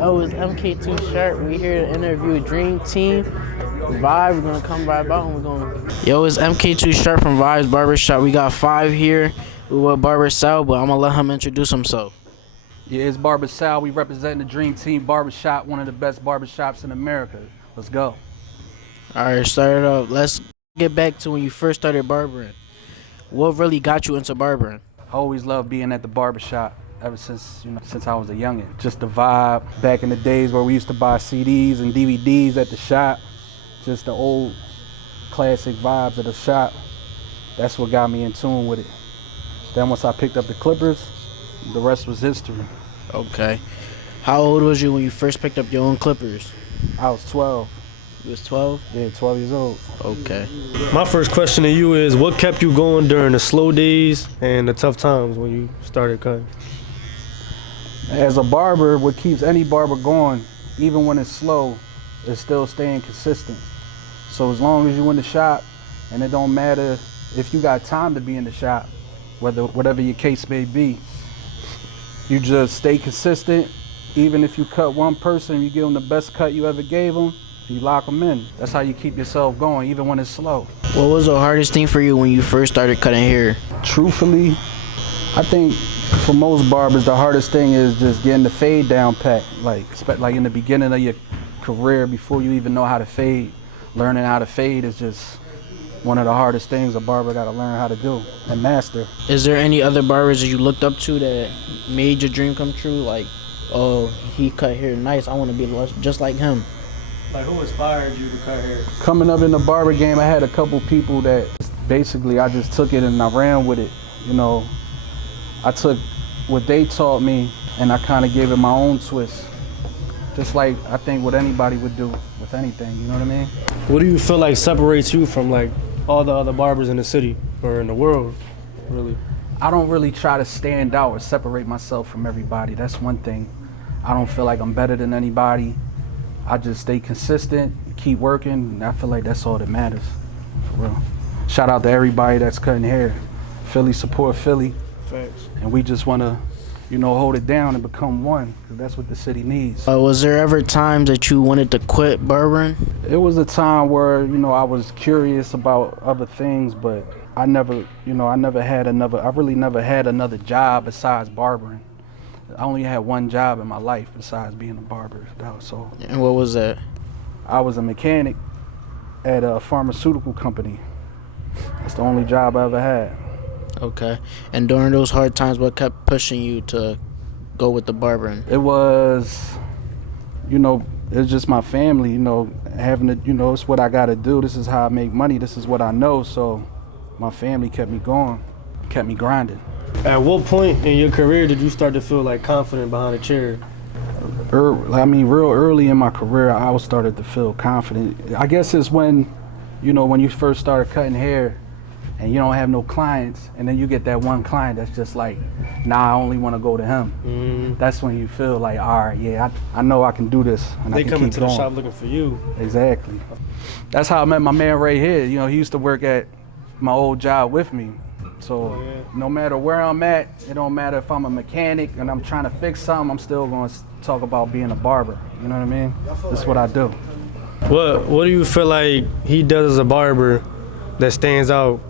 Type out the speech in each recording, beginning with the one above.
Oh, it's MK2 Sharp. We here to interview Dream Team. Vibe, we're gonna come right about and we're gonna. Yo, it's MK2 Sharp from Vibe's Barbershop. We got five here. We with Barber Saul, but I'm gonna let him introduce himself. Yeah, it's Barber Saul. We represent the Dream Team Barbershop, one of the best barbershops in America. Let's go. All right, start it up. Let's get back to when you first started barbering. What really got you into barbering? I always loved being at the barbershop ever since, since I was a youngin'. Just the vibe back in the days where we used to buy CDs and DVDs at the shop. Just the old classic vibes of the shop. That's what got me in tune with it. Then once I picked up the clippers, the rest was history. Okay. How old was you when you first picked up your own clippers? I was 12. You was 12? Yeah, 12 years old. Okay. My first question to you is, what kept you going during the slow days and the tough times when you started cutting? As a barber, what keeps any barber going, even when it's slow, is still staying consistent. So as long as you're in the shop, and it don't matter if you got time to be in the shop, whatever your case may be, you just stay consistent. Even if you cut one person, you give them the best cut you ever gave them, you lock them in. That's how you keep yourself going, even when it's slow. What was the hardest thing for you when you first started cutting hair? Truthfully, I think for most barbers, the hardest thing is just getting the fade down pat. Like in the beginning of your career, before you even know how to fade, learning how to fade is just one of the hardest things a barber got to learn how to do and master. Is there any other barbers that you looked up to that made your dream come true? Like, oh, he cut hair nice, I want to be just like him. Like, who inspired you to cut hair? Coming up in the barber game, I had a couple people that basically I just took it and I ran with it. I took what they taught me and I kind of gave it my own twist. Just like I think what anybody would do with anything, you know what I mean? What do you feel like separates you from like all the other barbers in the city or in the world, really? I don't really try to stand out or separate myself from everybody. That's one thing. I don't feel like I'm better than anybody. I just stay consistent, keep working, and I feel like that's all that matters, for real. Shout out to everybody that's cutting hair. Philly support Philly. Facts. And we just want to, hold it down and become one, because that's what the city needs. Was there ever times that you wanted to quit barbering? It was a time where, I was curious about other things, but I really never had another job besides barbering. I only had one job in my life besides being a barber. That was all. And what was that? I was a mechanic at a pharmaceutical company. That's the only job I ever had. Okay. And during those hard times, what kept pushing you to go with the barbering? It was, it's just my family, having to, it's what I got to do. This is how I make money. This is what I know. So my family kept me going, kept me grinding. At what point in your career did you start to feel like confident behind a chair? Real early in my career, I started to feel confident. I guess it's when, when you first started cutting hair and you don't have no clients, and then you get that one client that's just like, nah, I only want to go to him. Mm-hmm. That's when you feel like, all right, yeah, I know I can do this. And they I can come keep into going. the shop looking for you. Exactly. That's how I met my man right here. He used to work at my old job with me. So no matter where I'm at, it don't matter if I'm a mechanic and I'm trying to fix something, I'm still going to talk about being a barber. You know what I mean? That's what I do. What do you feel like he does as a barber that stands out,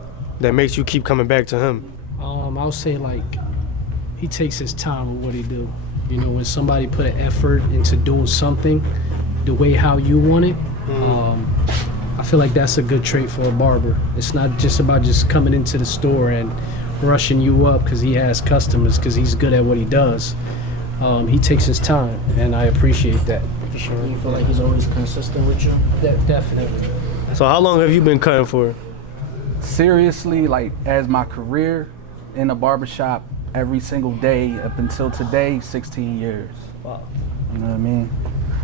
that makes you keep coming back to him? I'll say like he takes his time with what he do. When somebody put an effort into doing something the way how you want it, I feel like that's a good trait for a barber. It's not just about just coming into the store and rushing you up because he has customers, because he's good at what he does. He takes his time, and I appreciate that. For sure. You feel like he's always consistent with you? Definitely. So how long have you been cutting for? Seriously, like as my career in a barbershop, every single day up until today, 16 years. Wow. You know what I mean?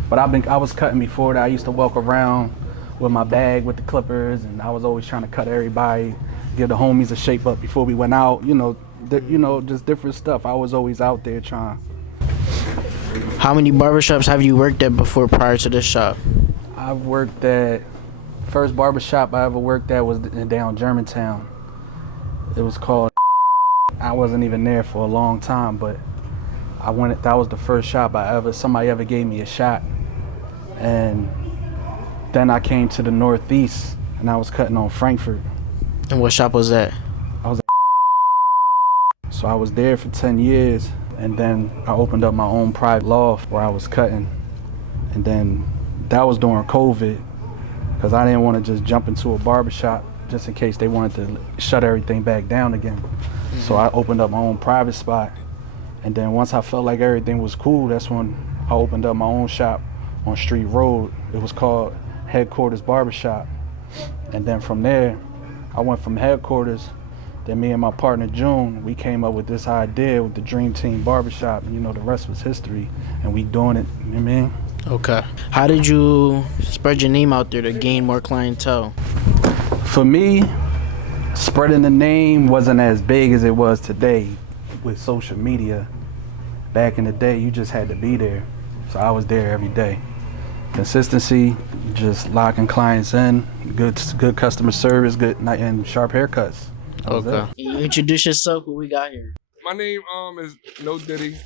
But I was cutting before that. I used to walk around with my bag with the clippers, and I was always trying to cut everybody, give the homies a shape up before we went out, just different stuff. I was always out there trying. How many barbershops have you worked at before prior to this shop? I've worked at, first barbershop I ever worked at was down Germantown. It was called, I wasn't even there for a long time, but that was the first shop somebody ever gave me a shot. And then I came to the Northeast and I was cutting on Frankfurt. And what shop was that? So I was there for 10 years, and then I opened up my own private loft where I was cutting. And then that was during COVID, because I didn't want to just jump into a barbershop just in case they wanted to shut everything back down again. Mm-hmm. So I opened up my own private spot. And then once I felt like everything was cool, that's when I opened up my own shop on Street Road. It was called Headquarters Barbershop. And then from there, I went from headquarters. Then me and my partner June, we came up with this idea with the Dream Team Barbershop. You know, the rest was history, and we doing it, you know what I mean? Okay. How did you spread your name out there to gain more clientele? For me, spreading the name wasn't as big as it was today with social media. Back in the day, you just had to be there. So I was there every day. Consistency, just locking clients in, good customer service, good and sharp haircuts. Okay. You introduce yourself. Who we got here? My name is No Diddy.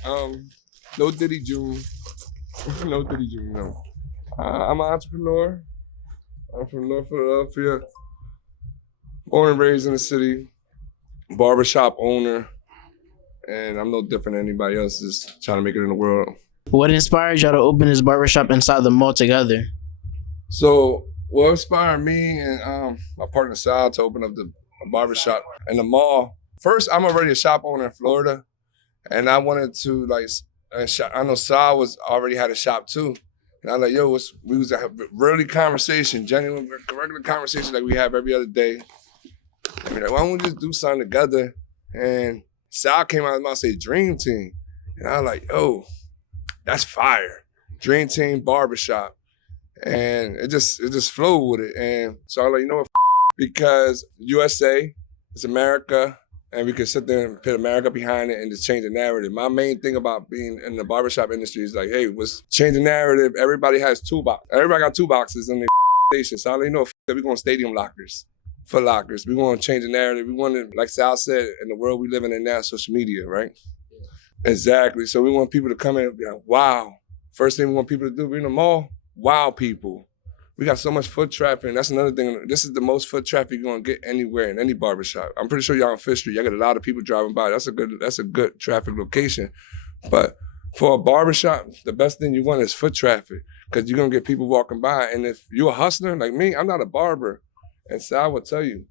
No Diddy June. No Diddy June. No. I'm an entrepreneur. I'm from North Philadelphia. Born and raised in the city. Barbershop owner. And I'm no different than anybody else just trying to make it in the world. What inspired y'all to open this barbershop inside the mall together? So what inspired me and my partner Saul to open up a barbershop in the mall. First, I'm already a shop owner in Florida, and I wanted to I know Saul already had a shop too, and I was like, yo, we was a really conversation, genuine, regular conversation like we have every other day. And we're like, why don't we just do something together? And Saul came out of his mouth and said, Dream Team, and I was like, yo, that's fire, Dream Team Barbershop, and it just flowed with it, and so I was like, you know what? Because USA, it's America, and we can sit there and put America behind it and just change the narrative. My main thing about being in the barbershop industry is like, hey, let's change the narrative. Everybody has Everybody got 2 boxes in their station. So I don't know that we're going stadium lockers, foot lockers. We're going to change the narrative. We want to, like Sal said, in the world we living in now, social media, right? Yeah. Exactly. So we want people to come in and be like, wow. First thing we want people to do, we're in the mall, wow people. We got so much foot traffic, and that's another thing. This is the most foot traffic you're gonna get anywhere in any barbershop. I'm pretty sure y'all on Fifth Street, y'all got a lot of people driving by. That's a good traffic location. But for a barbershop, the best thing you want is foot traffic, because you're gonna get people walking by. And if you're a hustler like me, I'm not a barber. And so I will tell you,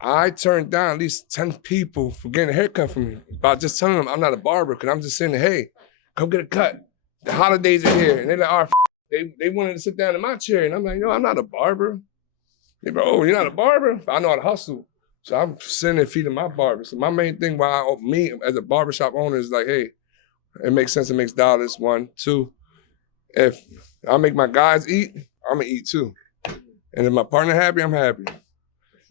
I turned down at least 10 people for getting a haircut from me by just telling them I'm not a barber, because I'm just saying, hey, come get a cut. The holidays are here. And they're like, all right, They wanted to sit down in my chair, and I'm like, no, I'm not a barber. They go, oh, you're not a barber? I know how to hustle. So I'm sitting there feeding my barber. So my main thing me as a barbershop owner is like, hey, it makes sense, it makes dollars, 1, 2. If I make my guys eat, I'm gonna eat too. And if my partner happy, I'm happy.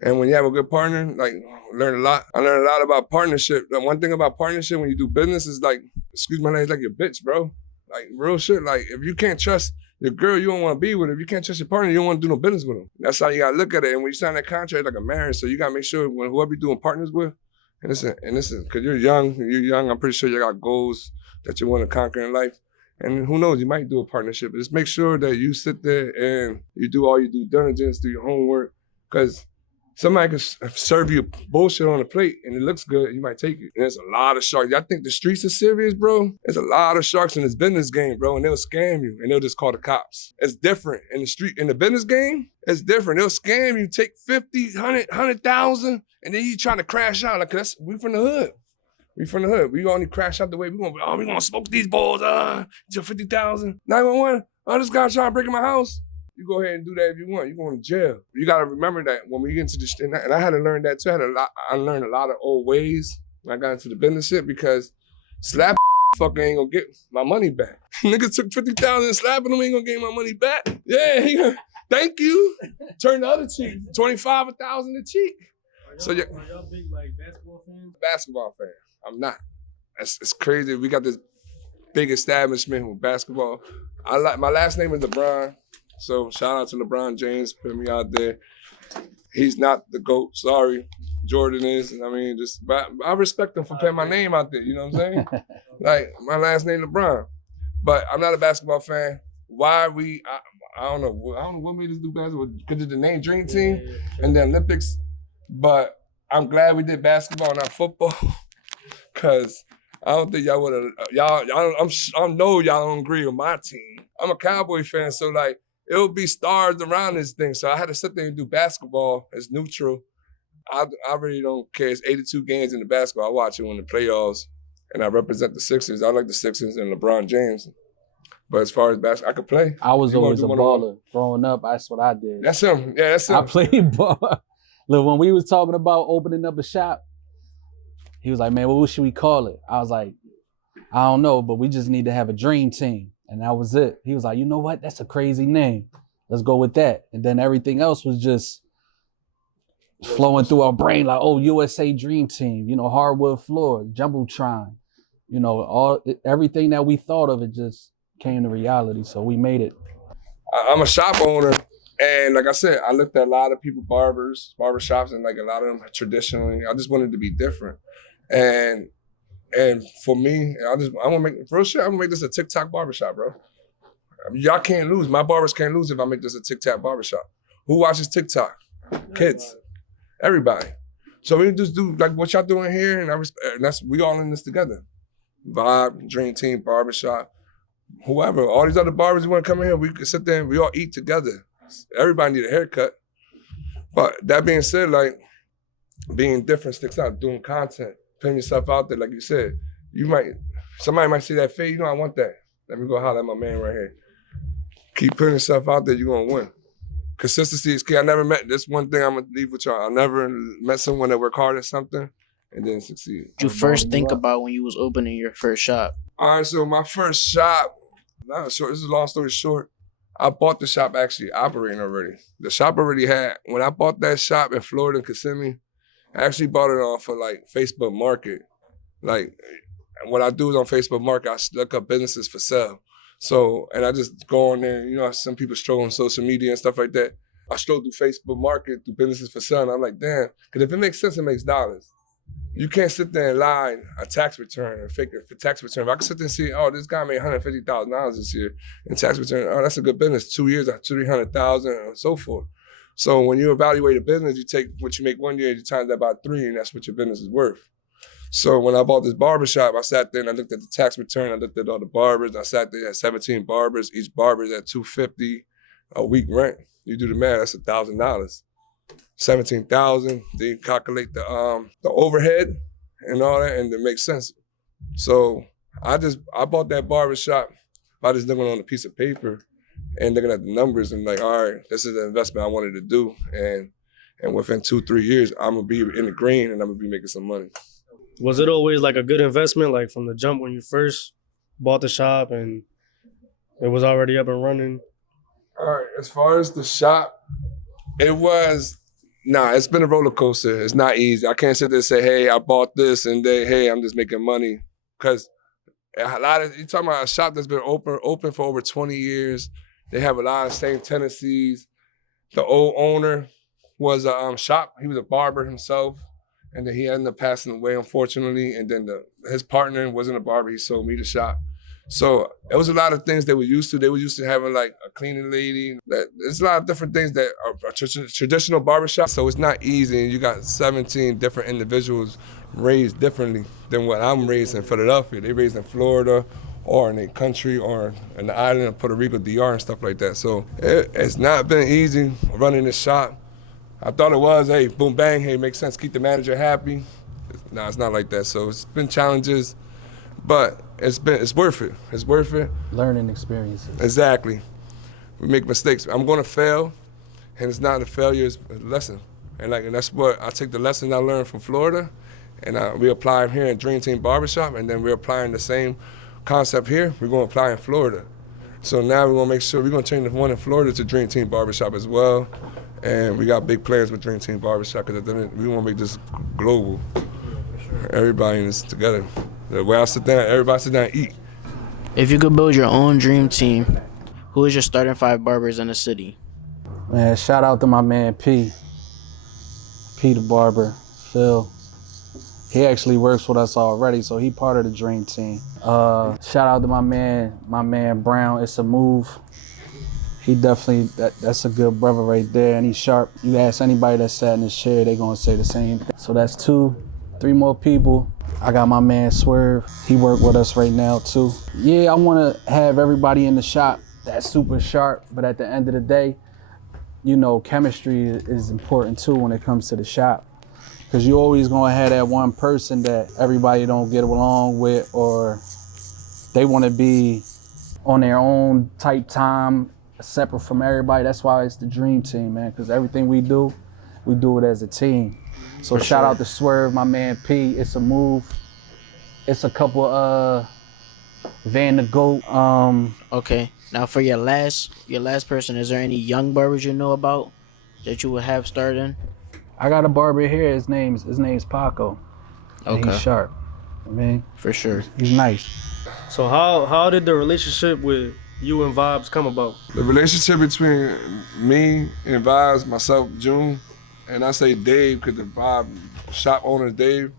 And when you have a good partner, like, learn a lot. I learned a lot about partnership. The one thing about partnership when you do business is like, excuse my language, like your bitch, bro. Like real shit. Like if you can't trust your girl, you don't want to be with her. If you can't trust your partner, you don't want to do no business with them. That's how you got to look at it. And when you sign that contract, like a marriage, so you got to make sure when whoever you're doing partners with, and listen, because you're young, I'm pretty sure you got goals that you want to conquer in life. And who knows, you might do a partnership. Just make sure that you sit there and you do all your due diligence, do your homework, because somebody can serve you bullshit on a plate and it looks good, you might take it. And there's a lot of sharks. Y'all think the streets are serious, bro? There's a lot of sharks in this business game, bro, and they'll scam you and they'll just call the cops. It's different. In the street, in the business game, it's different. They'll scam you, take 50, 100,000, and then you trying to crash out. Like, we from the hood. We from the hood. We only crash out the way we gonna smoke these balls, till 50,000. 911, this guy's trying to break in my house. You go ahead and do that if you want. You're going to jail. You got to remember that when we get into this, and I had to learn that too. I learned a lot of old ways when I got into the business shit, because slap fucker ain't gonna get my money back. Niggas took 50,000 and slapping them ain't gonna get my money back. Yeah, thank you. Turn the other cheek, 25,000 a cheek. Are y'all big like basketball fans? Basketball fan. I'm not. It's crazy. We got this big establishment with basketball. My last name is LeBron. So shout out to LeBron James, putting me out there. He's not the GOAT, sorry. Jordan is. And I mean, but I respect them for putting my name out there. You know what I'm saying? Like my last name LeBron, but I'm not a basketball fan. Why I don't know. I don't know what made us do basketball because of the name Dream Team and the Olympics. But I'm glad we did basketball, not football, because I don't think y'all would have. I know y'all don't agree with my team. I'm a Cowboy fan, so like it'll be stars around this thing. So I had to sit there and do basketball as neutral. I really don't care. It's 82 games in the basketball. I watch it when the playoffs, and I represent the Sixers. I like the Sixers and LeBron James. But as far as basketball, I could play. I was always a baller. Growing up, that's what I did. That's him. Yeah, that's him. I played ball. Look, when we was talking about opening up a shop, he was like, man, what should we call it? I was like, I don't know, but we just need to have a dream team. And that was it. He was like, you know what? That's a crazy name. Let's go with that. And then everything else was just flowing through our brain like, oh, USA Dream Team, you know, hardwood floor, Jumbotron, you know, everything that we thought of, it just came to reality. So we made it. I'm a shop owner. And like I said, I looked at a lot of people, barbershops, and like a lot of them traditionally. I just wanted to be different. And for me, I'm gonna make real shit. I'm gonna make this a TikTok barbershop, bro. Y'all can't lose. My barbers can't lose if I make this a TikTok barbershop. Who watches TikTok? Kids, everybody. So we just do like what y'all doing here, and that's we all in this together. Vibe, Dream Team, Barbershop, whoever. All these other barbers who want to come in here, we can sit there and we all eat together. Everybody need a haircut. But that being said, like being different sticks out, doing content, putting yourself out there, like you said. Somebody might see that fade, you know, I want that. Let me go holler at my man right here. Keep putting yourself out there, you're gonna win. Consistency is key. This one thing I'm gonna leave with y'all. I never met someone that worked hard at something and didn't succeed. What you first think about when you was opening your first shop? All right, so my first shop, this is a long story short. I bought the shop actually operating already. The shop already had, when I bought that shop in Florida in Kissimmee, I actually bought it on for like Facebook Market. Like what I do is on Facebook Market, I look up businesses for sale. So, and I just go on there, you know, some people stroll on social media and stuff like that. I stroll through Facebook Market, through businesses for sale, and I'm like, damn, because if it makes sense, it makes dollars. You can't sit there and lie a tax return or fake a tax return. If I can sit there and see, oh, this guy made $150,000 this year in tax return. Oh, that's a good business. 2 years, $300,000 and so forth. So when you evaluate a business, you take what you make 1 year, you times that by 3, and that's what your business is worth. So when I bought this barbershop, I sat there and I looked at the tax return. I looked at all the barbers. I sat there at 17 barbers. Each barber is at $250 a week rent. You do the math, that's $1,000. 17,000. Then you calculate the overhead and all that, and it makes sense. So I bought that barbershop by just looking on a piece of paper and looking at the numbers and like, all right, this is the investment I wanted to do, and within 2-3 years, I'm gonna be in the green and I'm gonna be making some money. Was it always like a good investment, like from the jump when you first bought the shop and it was already up and running? All right, as far as the shop, it's been a roller coaster. It's not easy. I can't sit there and say, hey, I bought this and then, hey, I'm just making money. Because you're talking about a shop that's been open for over 20 years. They have a lot of same tendencies. The old owner was a shop. He was a barber himself. And then he ended up passing away, unfortunately. And then his partner wasn't a barber. He sold me the shop. So it was a lot of things they were used to. They were used to having like a cleaning lady. There's a lot of different things that are traditional barbershop. So it's not easy. And you got 17 different individuals raised differently than what I'm raised in Philadelphia. They raised in Florida or in the country or in the island of Puerto Rico, DR and stuff like that. So it's not been easy running this shop. I thought it was, hey, boom, bang, hey, makes sense, keep the manager happy. No, it's not like that. So it's been challenges, but it's worth it. It's worth it. Learning experiences. Exactly. We make mistakes. I'm gonna fail, and it's not a failure, it's a lesson. And that's what I take the lessons I learned from Florida, and we apply them here at Dream Team Barbershop, and then we're applying the same concept here. We're gonna apply in Florida. So now we're gonna make sure we're gonna change the one in Florida to Dream Team Barbershop as well. And we got big plans with Dream Team Barbershop because we want to make this global. Everybody in this together. The way I sit down, everybody sit down and eat. If you could build your own dream team, who is your starting 5 barbers in the city? Man, shout out to my man P the barber. Phil. He actually works with us already, so he part of the dream team. Shout out to my man Brown. It's a move. He definitely, that's a good brother right there, and he's sharp. You ask anybody that sat in his chair, they gonna say the same thing. So that's 3 more people. I got my man Swerve. He work with us right now too. Yeah, I wanna have everybody in the shop that's super sharp, but at the end of the day, you know, chemistry is important too when it comes to the shop. Cause you always gonna have that one person that everybody don't get along with, or they wanna be on their own type time, separate from everybody. That's why it's the dream team, man, because everything we do it as a team. So shout out to Swerve, my man P. It's a move. It's a couple Van the Goat. Okay. Now for your last person, is there any young barbers you know about that you would have starting? I got a barber here. His name's Paco. And Okay. he's sharp. I mean, For sure. he's nice. So how did the relationship with you and Vibes come about? The relationship between me and Vibes, myself, June, and I say Dave because the Vibe shop owner is Dave.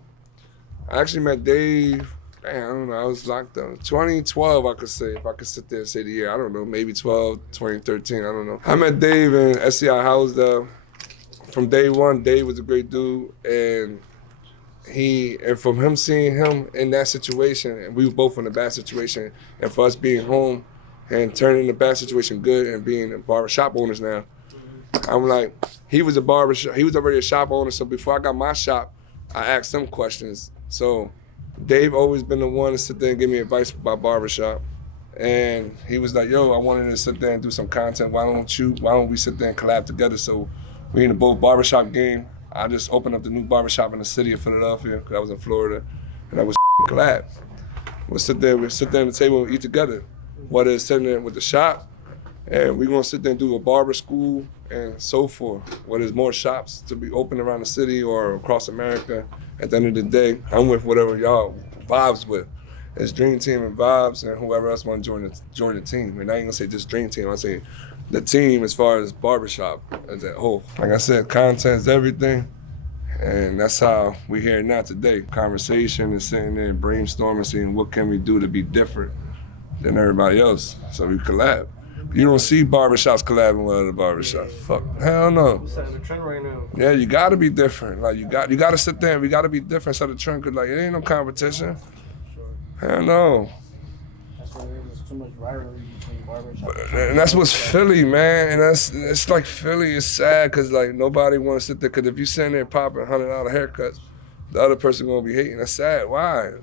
I actually met Dave, man, I don't know, I was locked up. 2012, I could say, if I could sit there and say the year, I don't know, maybe 2013, I don't know. I met Dave in SCI House. From day one, Dave was a great dude, and from him seeing him in that situation, and we were both in a bad situation, and for us being home and turning the bad situation good and being barbershop owners now, I'm like, he was already a shop owner, so before I got my shop, I asked him questions. So Dave always been the one to sit there and give me advice about barbershop. And he was like, yo, I wanted to sit there and do some content. Why don't we sit there and collab together? So we in the both barbershop game. I just opened up the new barbershop in the city of Philadelphia, because I was in Florida, and I was collab. We'll sit there at the table and eat together. Whether it's sitting there with the shop, and we're gonna sit there and do a barber school and so forth. Whether there's more shops to be open around the city or across America, at the end of the day, I'm with whatever y'all Vibes with. It's Dream Team and Vibes and whoever else want to join the team. And I ain't gonna say just Dream Team, I say the team as far as barbershop as a whole. Like I said, content's everything. And that's how we here now today. Conversation and sitting there and brainstorming, seeing what can we do to be different than everybody else. So we collab. You don't see barbershops collabing with other barbershops. Fuck, hell no. We're setting the trend right now. Yeah, you gotta be different. Like you gotta sit there and we gotta be different, set the trend, cause like it ain't no competition. Hell no. That's why there's too much rivalry between barbershops. And that's what's Philly, man. And it's like Philly is sad cause like nobody wanna sit there, cause if you sitting there popping $100 haircuts, the other person gonna be hating. That's sad. Why?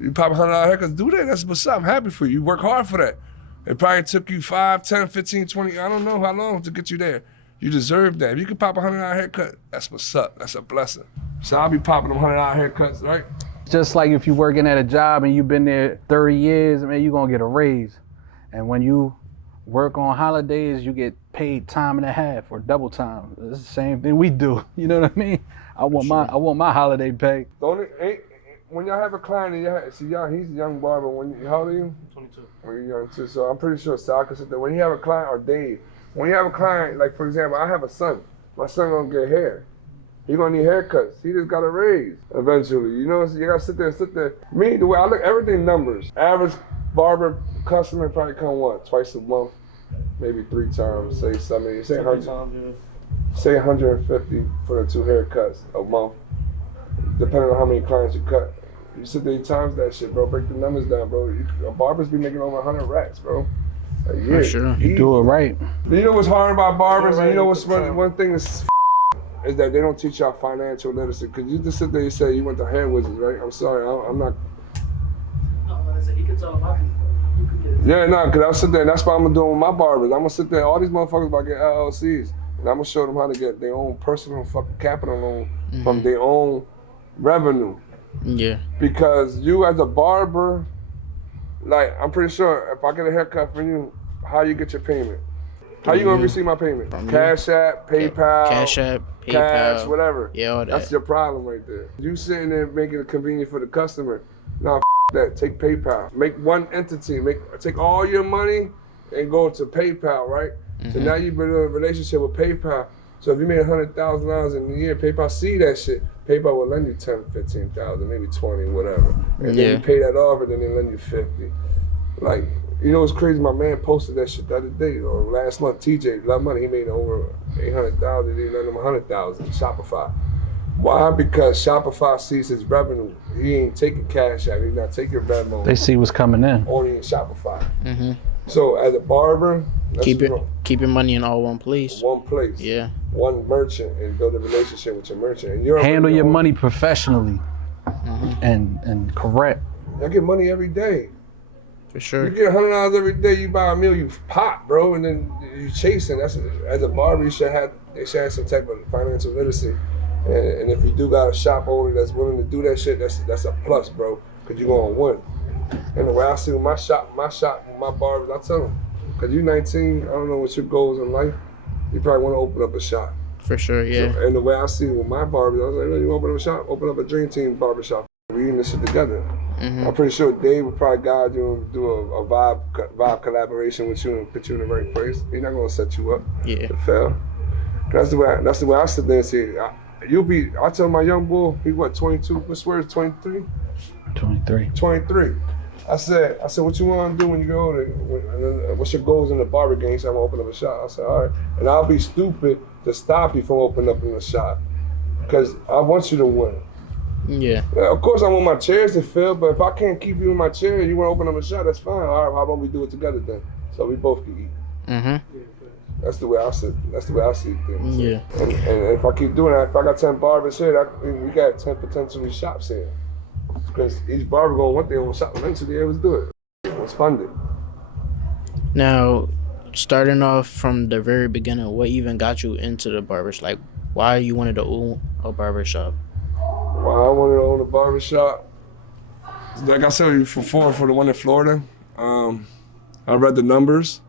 You pop $100 haircuts, do that. That's what's up. I'm happy for you. You work hard for that. It probably took you 5, 10, 15, 20, I don't know how long to get you there. You deserve that. If you can pop a $100 haircut, that's what's up. That's a blessing. So I'll be popping them $100 haircuts, right? Just like if you're working at a job and you've been there 30 years, man, you're gonna get a raise. And when you work on holidays, you get paid time and a half or double time. It's the same thing we do. You know what I mean? I want my holiday pay. When y'all have a client, and he's a young barber. How old are you? 22. When you're young too. So I'm pretty sure Saul can sit there. When you have a client, or Dave, when you have a client, like for example, I have a son. My son gonna get hair. He gonna need haircuts. He just got a raise eventually. You know, so you gotta sit there. Me, the way I look, everything numbers. Average barber customer probably come what? Twice a month, maybe 3 times. Say something. Say 100. Say 150 for the 2 haircuts a month, depending on how many clients you cut. You sit there times that shit, bro. Break the numbers down, bro. Barbers be making over 100 racks, bro. A year. For sure. You do it right. You know what's hard about barbers? And you know what's one thing is that they don't teach y'all financial literacy. Cause you just sit there and say you went to hair wizards, right? I'm sorry, I'm not. He can tell about people. Yeah, no, cause I'll sit there, and that's what I'm doing with my barbers. I'm gonna sit there, all these motherfuckers about to get LLCs, and I'm gonna show them how to get their own personal fucking capital loan from their own revenue. Yeah. Because you as a barber, like I'm pretty sure if I get a haircut from you, how you get your payment? How you gonna receive my payment? Cash App, PayPal, cash, whatever. Yeah, all that. That's your problem right there. You sitting there making it convenient for the customer. Nah, that. Take PayPal. Make one entity. Take all your money and go to PayPal, right? So now you build a relationship with PayPal. So if you made $100,000 in a year, PayPal see that shit. PayPal will lend you 10, 15,000, maybe 20, whatever. And then you pay that off, and then they lend you 50. Like, you know what's crazy? My man posted that shit the other day, or last month. TJ, Love Money, he made over 800,000. He lent him 100,000. Shopify. Why? Because Shopify sees his revenue. He ain't taking cash out. He's not taking Venmo. They see what's coming in. Only in Shopify. So as a barber, Keep your money in all one place. One place. Yeah. One merchant, and build a relationship with your merchant. And you're Handle your money professionally and correct. I get money every day. For sure. You get $100 every day. You buy a meal, you pop, bro, and then you chasing. That's as a barber, you should have some type of financial literacy. And if you do got a shop owner that's willing to do that shit, that's a plus, bro, because you're gonna win. And the way I see with my barbers, I tell them, because you're 19, I don't know what your goals in life, you probably want to open up a shop. For sure, yeah. So, and the way I see it with my barbers, I was like, you open up a shop, open up a Dream Team barbershop. We're eating this shit together. I'm pretty sure Dave would probably guide you and do a vibe collaboration with you and put you in the right place. He's not gonna set you up to fail. That's the way I sit there and say, I tell my young boy, he what, 22, what's word, 23? 23. 23. I said, what you want to do when you go older? What's your goals in the barber game? He said, I'm going to open up a shop. I said, all right. And I'll be stupid to stop you from opening up in a shop because I want you to win. Yeah. Of course, I want my chairs to fill, but if I can't keep you in my chair and you want to open up a shop, that's fine. All right, how about we do it together then? So we both can eat. That's the way I see. That's the way I see things. Yeah. And if I keep doing that, if I got 10 barbers here, we got 10 potentially shops here. Because each barber gonna want their own shop eventually. They always do it. It's funded. Now, starting off from the very beginning, what even got you into the barbers? Like, why you wanted to own a barbershop? Why I wanted to own a barbershop? Like I said before, for the one in Florida, I read the numbers.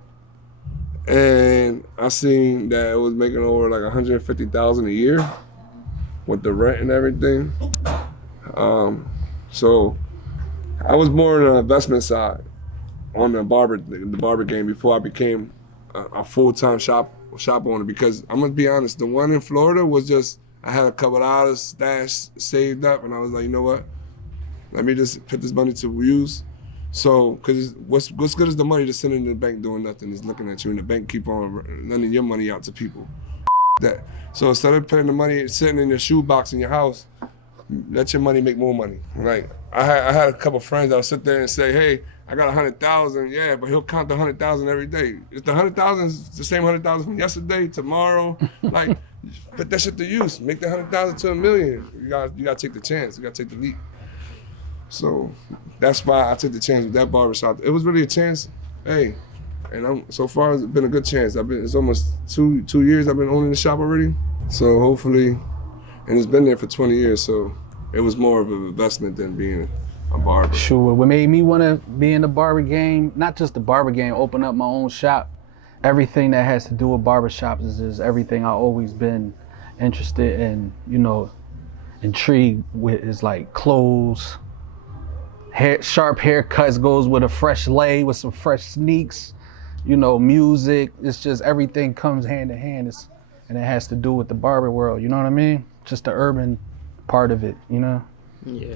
And I seen that it was making over like $150,000 a year with the rent and everything. So I was more on the investment side on the barber game before I became a full-time shop owner. Because I'm gonna be honest, the one in Florida was just, I had a couple dollars stashed, saved up, and I was like, you know what? Let me just put this money to use. So, because what's good is the money just sitting in the bank doing nothing, is looking at you, and the bank keep on lending your money out to people. That. So instead of putting the money sitting in your shoebox in your house, let your money make more money. Like I had a couple friends that would sit there and say, hey, I got 100,000, yeah, but he'll count the 100,000 every day. If the 100,000 is the same 100,000 from yesterday, tomorrow, like put that shit to use. Make the 100,000 to $1 million. You gotta take the chance. You gotta take the leap. So that's why I took the chance with that barbershop. It was really a chance, hey, and so far it's been a good chance. It's almost two years I've been owning the shop already. So hopefully, and it's been there for 20 years, so it was more of an investment than being a barber. Sure, what made me want to be in the barber game, not just the barber game, open up my own shop. Everything that has to do with barbershops is everything I've always been interested in, intrigued with, is like clothes, sharp haircuts goes with a fresh lay, with some fresh sneaks, music. It's just everything comes hand in hand, and it has to do with the barber world, you know what I mean? Just the urban part of it, Yeah.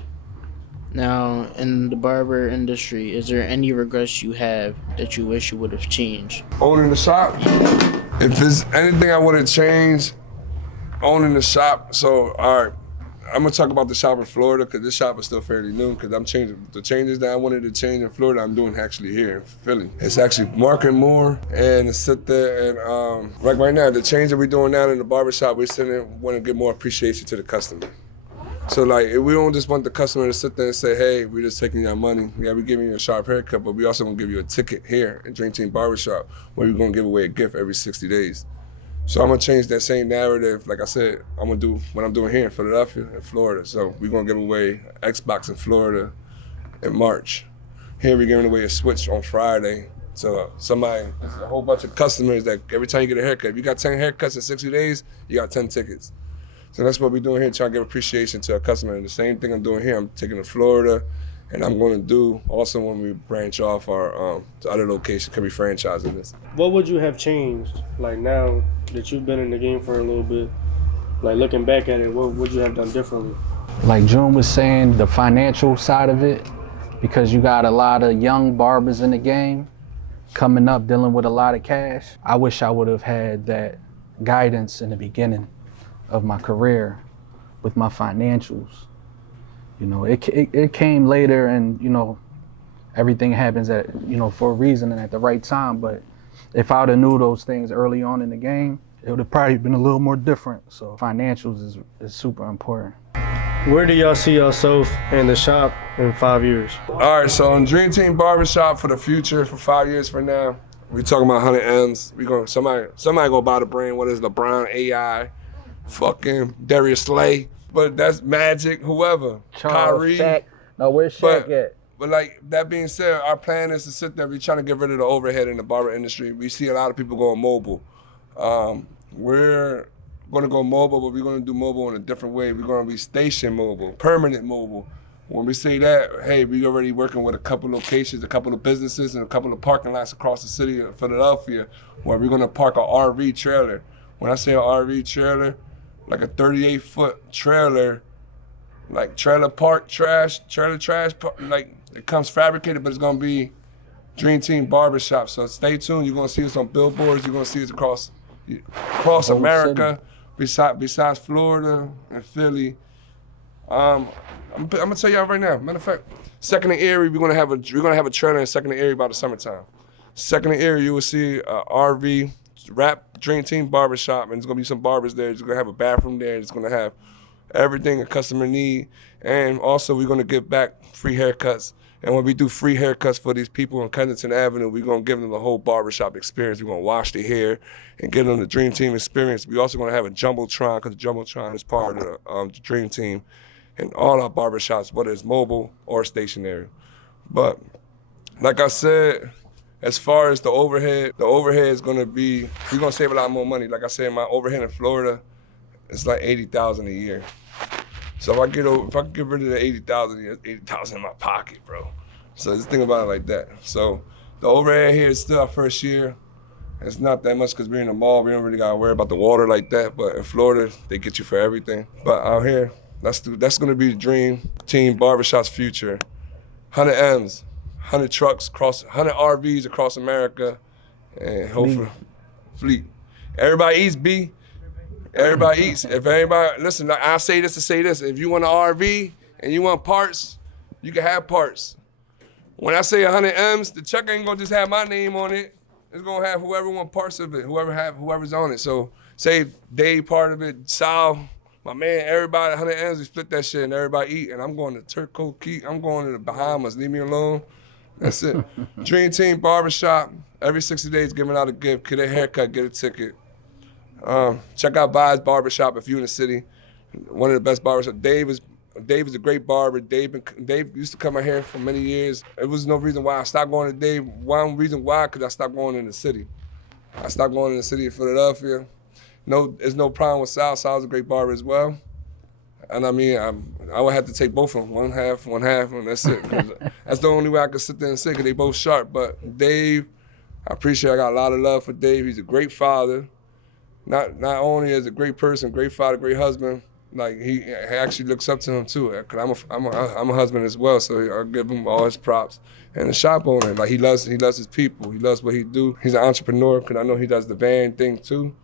Now, in the barber industry, is there any regrets you have that you wish you would have changed? Owning the shop? If there's anything I would have changed, owning the shop. So, all right, I'm gonna talk about the shop in Florida because this shop is still fairly new because I'm changing. The changes that I wanted to change in Florida, I'm doing actually here in Philly. It's actually marketing more and sit there and right now, the change that we're doing now in the barbershop, we're sitting there want to give more appreciation to the customer. So like, we don't just want the customer to sit there and say, hey, we're just taking your money. Yeah, we're giving you a sharp haircut, but we also gonna give you a ticket here at Dream Team Barbershop where we're gonna give away a gift every 60 days. So I'm gonna change that same narrative. Like I said, I'm gonna do what I'm doing here in Philadelphia and Florida. So we're gonna give away an Xbox in Florida in March. Here we're giving away a Switch on Friday. So a whole bunch of customers that every time you get a haircut, if you got 10 haircuts in 60 days, you got 10 tickets. So that's what we're doing here, trying to give appreciation to a customer. And the same thing I'm doing here, I'm taking to Florida And I'm going to do also when we branch off our to other locations, can be franchising this. What would you have changed, like now that you've been in the game for a little bit? Like looking back at it, what would you have done differently? Like June was saying, the financial side of it, because you got a lot of young barbers in the game coming up dealing with a lot of cash. I wish I would have had that guidance in the beginning of my career with my financials. You know, it came later, and you know, everything happens at, you know, for a reason and at the right time. But if I would have knew those things early on in the game, it would have probably been a little more different. So financials is super important. Where do y'all see yourself in the shop in 5 years? All right, so in Dream Team Barbershop for the future, for 5 years from now, we talking about 100 M's. We going somebody gonna buy the brand. What is LeBron, AI, fucking Darius Slay, but that's Magic, whoever, Kyrie. Shaq. No, where's Shaq at? But like that being said, our plan is to sit there. We're trying to get rid of the overhead in the barber industry. We see a lot of people going mobile. We're going to go mobile, but we're going to do mobile in a different way. We're going to be station mobile, permanent mobile. When we say that, hey, we're already working with a couple locations, a couple of businesses, and a couple of parking lots across the city of Philadelphia, where we're going to park an RV trailer. When I say an RV trailer, like a 38-foot trailer, like trailer park trash, like it comes fabricated, but it's going to be Dream Team Barbershop. So stay tuned. You're going to see us on billboards. You're going to see us across America, besides Florida and Philly. I'm gonna tell y'all right now. Matter of fact, Second and Erie, we're gonna have a trailer in Second and Erie by the summertime. Second and Erie, you will see a RV rap Dream Team Barbershop, and there's gonna be some barbers there. It's gonna have a bathroom there. It's gonna have everything a customer need, and also we're gonna give back free haircuts. And when we do free haircuts for these people on Kensington Avenue, we're gonna give them the whole barbershop experience. We're gonna wash their hair and give them the Dream Team experience. We're also gonna have a Jumbotron, because the Jumbotron is part of the Dream Team in all our barbershops, whether it's mobile or stationary. But like I said, as far as the overhead is gonna be, we're gonna save a lot more money. Like I said, my overhead in Florida, it's like $80,000 a year. So if I can get rid of the $80,000, $80,000 in my pocket, bro. So just think about it like that. So the overhead here is still our first year. It's not that much because we're in the mall. We don't really gotta worry about the water like that. But in Florida, they get you for everything. But out here, that's gonna be the Dream Team Barbershop's future. 100 M's, 100 trucks, 100 RVs across America, and hopefully fleet. Everybody eats, B. Everybody eats. If everybody, listen, I say this to say this. If you want an RV and you want parts, you can have parts. When I say 100 M's, the check ain't gonna just have my name on it. It's gonna have whoever want parts of it, whoever's on it. So say Dave part of it, Saul, my man, everybody, 100 M's, we split that shit and everybody eat. And I'm going to Turco Key, I'm going to the Bahamas, leave me alone. That's it. Dream Team Barbershop, every 60 days giving out a gift, get a haircut, get a ticket. Check out Vibes Barbershop if you're in the city. One of the best barbershops. Dave is a great barber. Dave used to come out here for many years. It was no reason why I stopped going to Dave. One reason why, because I stopped going in the city. I stopped going in the city of Philadelphia. No, there's no problem with Saul. Sal's a great barber as well. And I mean, I would have to take both of them, one half, and that's it. That's the only way I could sit there and say, because they both sharp. But Dave, I appreciate, I got a lot of love for Dave. He's a great father. Not only as a great person, great father, great husband, like he actually looks up to him too. Cause I'm a husband as well, so I give him all his props. And the shop owner, like he loves his people. He loves what he do. He's an entrepreneur, cause I know he does the van thing too.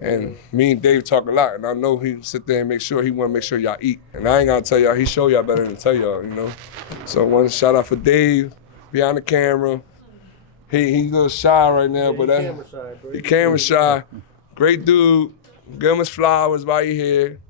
And me and Dave talk a lot, and I know he sit there and make sure y'all eat. And I ain't gonna tell y'all, he show y'all better than tell y'all, you know. So one shout out for Dave behind the camera. He's a little shy right now, but he camera shy. Great dude. Give him his flowers while you're here.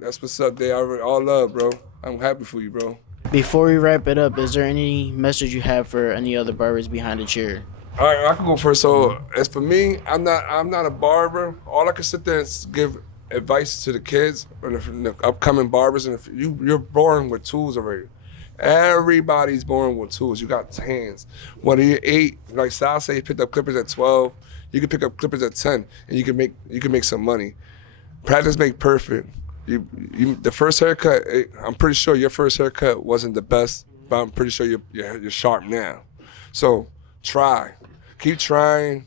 That's what's up there. All love, bro. I'm happy for you, bro. Before we wrap it up, is there any message you have for any other barbers behind the chair? All right, I can go first. So as for me, I'm not a barber. All I can sit there and give advice to the kids and the upcoming barbers. And you're born with tools already. Everybody's born with tools. You got hands. Whether you're 8, like Sal said, he picked up clippers at 12. You can pick up clippers at 10, and you can make some money. Practice make perfect. The first haircut, I'm pretty sure your first haircut wasn't the best but I'm pretty sure you're sharp now. So try, keep trying.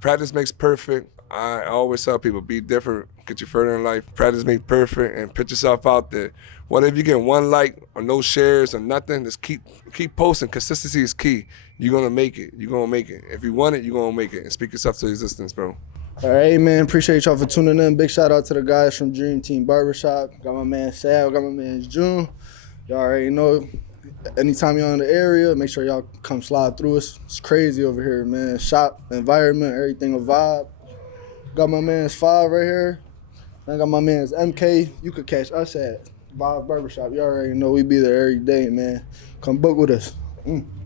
Practice makes perfect. I always tell people, be different, get you further in life. Practice makes perfect, and put yourself out there. What if you get 1 like or no shares or nothing? Just keep posting. Consistency is key. You're gonna make it. You're gonna make it. If you want it, you're gonna make it. And speak yourself to existence, bro. All right, man. Appreciate y'all for tuning in. Big shout out to the guys from Dream Team Barbershop. Got my man Saul, got my man June. Y'all already know. Anytime y'all in the area, make sure y'all come slide through us. It's crazy over here, man. Shop, environment, everything a vibe. Got my man's 5 right here. I got my man's MK. You could catch us at Barbershop. You already know we be there every day, man. Come book with us.